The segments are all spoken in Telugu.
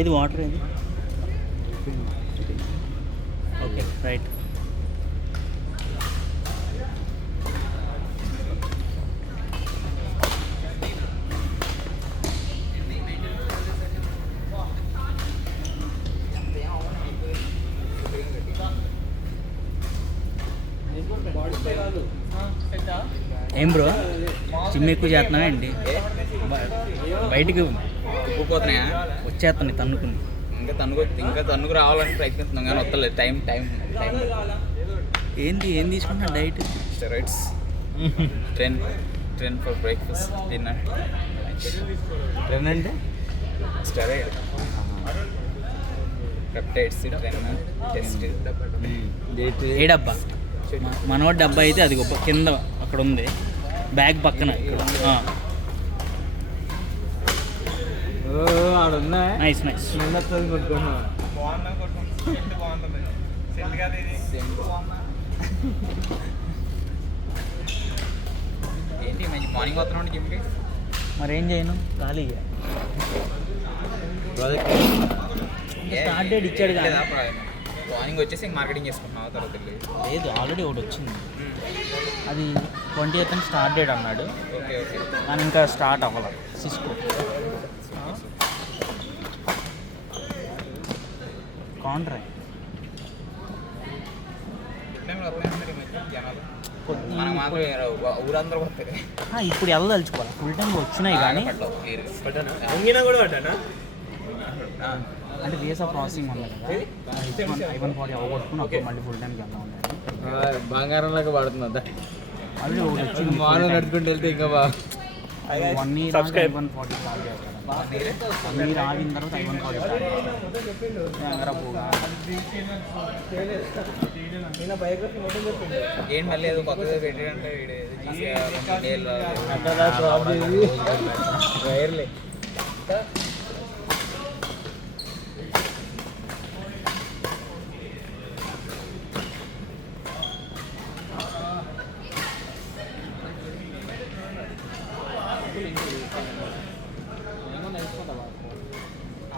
ఏది వాటర్ ఏది? Okay right. ఏం బ్రో జిమ్ ఎక్కువ చేస్తున్నావా ఏంటి? బయటికి ఉబ్బిపోతున్నాయా? వచ్చేస్తాను తన్నుకుని. ఇంకా తన్నుకు రావాలని ప్రయత్నిస్తున్నాం కానీ వస్తలేదు. టైం ఏం తీసుకుంటా diet? Steroids. Tren for breakfast, dinner. Tren అంటే స్టెరాయిడ్, పెప్టైడ్స్, ట్రెన్, టెస్ట్. ఏ డబ్బా? మనవాడి డబ్బా అయితే అది గొప్ప కింద అక్కడ ఉంది, బ్యాగ్ పక్కన. Nice nice. ఏంటి మంచి మార్నింగ్ వస్తున్నాం జిమ్కి? మరి ఏం చేయను, ఖాళీగా. స్టార్ట్ డేట్ ఇచ్చాడు కదా. మార్నింగ్ వచ్చేసి మార్కెటింగ్ చేసుకుంటున్నావు తర్వాత? లేదు, ఆల్రెడీ ఒకటి వచ్చింది. అది 20th స్టార్ట్ డేట్ అన్నాడు. Okay okay. కానీ ఇంకా స్టార్ట్ అవ్వాలి. సిస్కో కాంట్రాక్ట్ ఊరందరూ వస్తాయి. ఇప్పుడు వెళ్ళదలుచుకోవాలి. ఫుల్ టైం వచ్చినాయి కానీ అంటే వీసా ప్రాసెసింగ్ ఉంది కదా, I-140 అవ్వగొట్టుకుని అప్పుడు మళ్ళీ ఫుల్ టైంకి వెళ్దాం. బంగారంలాగా పడుతుంది. ఆల్రెడీ ఒకటి వచ్చింది. మార్నింగ్ నడుచుకుంటూ వెళ్తే ఇంకా బాగా 1 year I-140 స్టార్ట్ చేస్తారు. 1 year ఆగిన తర్వాత I-140 ఏంటి మళ్ళీ ఏదో కొత్తగా పెట్టాడంటే వైర్లే.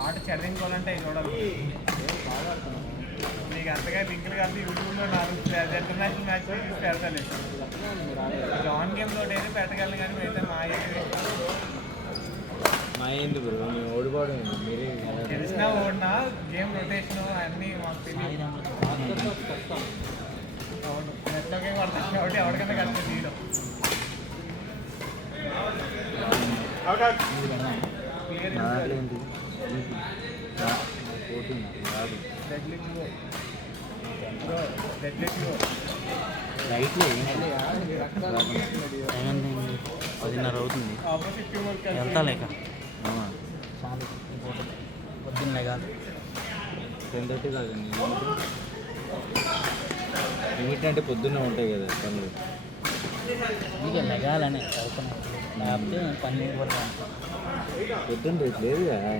ఆట చదివించుకోవాలంటే చూడాలి. నీకు అంతగా లింకులు కలిసి యూట్యూబ్లో 4 ఇంటర్నేషనల్ మ్యాచ్ పెడతలేదు. ఆన్ గేమ్ తోటి అయితే పెట్టగలను కానీ మిగతా మా ఏంది బ్రో, మేము ఓడిపోవడం మీరే తెలిసినా ఓడినా గేమ్ రొటేషన్ అన్నీ మాకు తెలియదు. అవును, నెట్లోకే పడతాను కాబట్టి ఎవరికైనా కలిసి తీయడం. లైట్లు 10:30 అవుతుంది. వెళ్తా లేక పొద్దున్న లేగాలి. 10:30 కాదండి. ఏమిటంటే పొద్దున్నే ఉంటాయి కదా పనులు. ఇక లెగాలని చదువుకున్నాం లేకపోతే 12 వరకు పొద్దున్న రేపు లేదు కదా,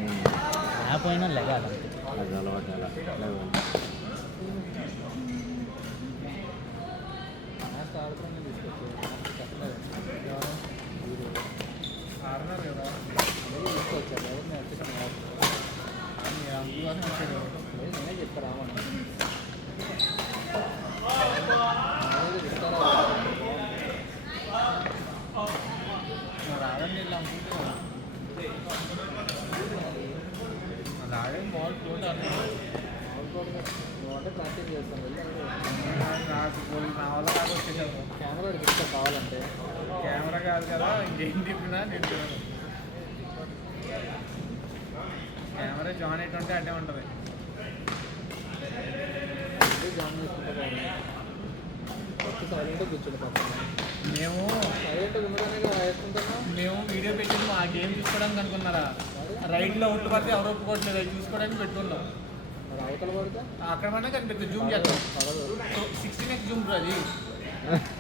లేకపోయినా లెగాలి. అది అలవాటు అలా ఆడినారు కదా నేనే చెప్తారా రాదండి ఇలా అనుకుంటున్నా. అలాగే బాల్ పోటీ అంటే ప్రాక్టీస్ చేస్తాను. నాకు నా వల్ల కాదు వచ్చేసాను. కెమెరా చెప్తా కావాలంటే. కెమెరా కాదు కదా, ఇంకేం తిప్పినా నేను కెమెరా జాయిన్ అయ్యేటంటే అడ్డే ఉంటుంది. జాయిన్ చేసుకుంటా సైలెంట్గా కూర్చోండి పక్కన. మేము మేము వీడియో పెట్టింది మా గేమ్ చూసుకోవడానికి అనుకున్నారా? రైట్లో ఒట్టు పడితే ఎవరు ఒప్పుకోవట్లేదు, అది చూసుకోవడానికి పెట్టుకున్నాం. అవతల పడితే అక్కడ పడినా కనిపిస్తుంది. జూమ్ చేస్తాం. 16x జూమ్ అది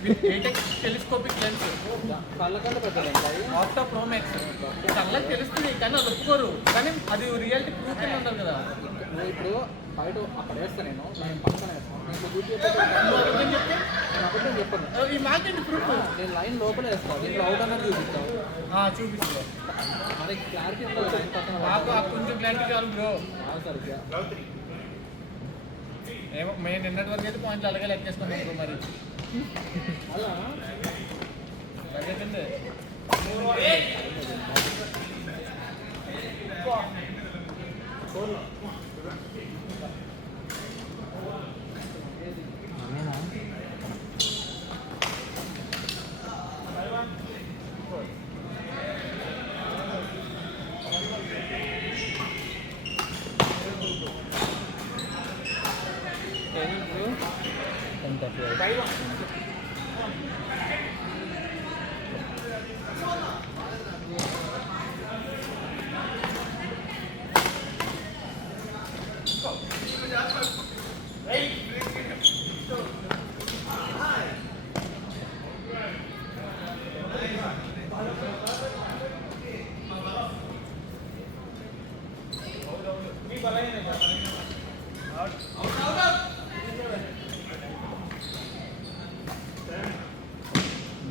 విత్ 8x టెలిస్కోపిక్ లెన్స్. కళ్ళకంటే పెద్దది ఆప్టో ప్రో మ్యాక్స్. కళ్ళకి తెలుస్తుంది కానీ అది ఒప్పుకోరు. కానీ అది రియాలిటీ ప్రూఫ్ కింద ఉంటుంది కదా. నువ్వు ఇప్పుడు బయట అక్కడ వేస్తాను, నేను పక్కన వేస్తాను. నేను చెప్పాను ఈ మ్యాచ్ ఏంటి ప్రూఫ్? నేను లైన్ లోపల వేస్తాను, దీంట్లో అవుట్ అన్నది చూపిస్తాను. చూపిస్తాను. అదే క్లారిటీ ఉండదు లైన్ పక్కన మాకు ఆ కొంచెం క్లారిటీ చాలు బ్రో. సార్ ఏమో మేము నిన్నటి వరకు అయితే పాయింట్లు అలాగే లెక్కేసుకున్నాం బ్రో. మరి అలా తగ్గదండి.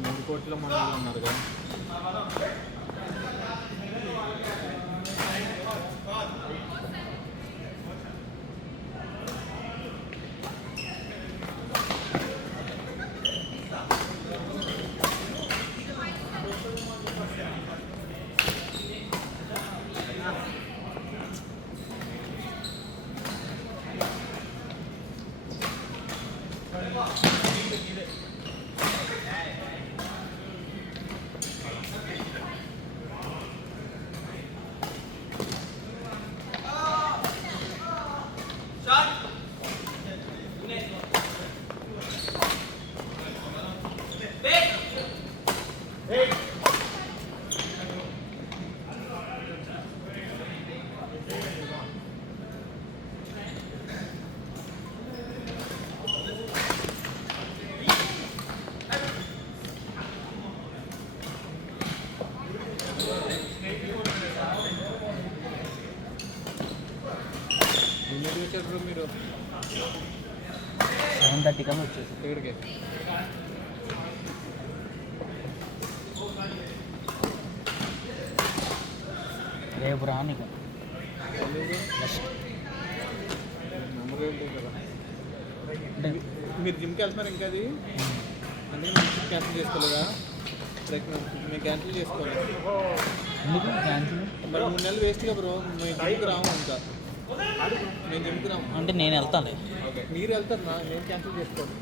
మూడు కోట్ల మంది ఉన్నారు కదా. మీరు 7:30 కన్నా వచ్చేసి ఇక్కడికి రేపు రానిక నమ్మకం ఏంటి కదా. అంటే మీరు జిమ్కి వెళ్తున్నారు ఇంకా అది అందుకే మీరు క్యాన్సిల్ చేసుకోలేదా? మేము క్యాన్సిల్ చేసుకోవాలి. ఎందుకు క్యాన్సిల్? మరి 3 నెలలు వేస్ట్గా బ్రో. మేము జిమ్కి రాము ఇంకా. మేము జిమ్కి రాము. అంటే నేను వెళ్తాను. మీరు వెళ్తారు నా నేను క్యాన్సిల్ చేసుకోవాలి.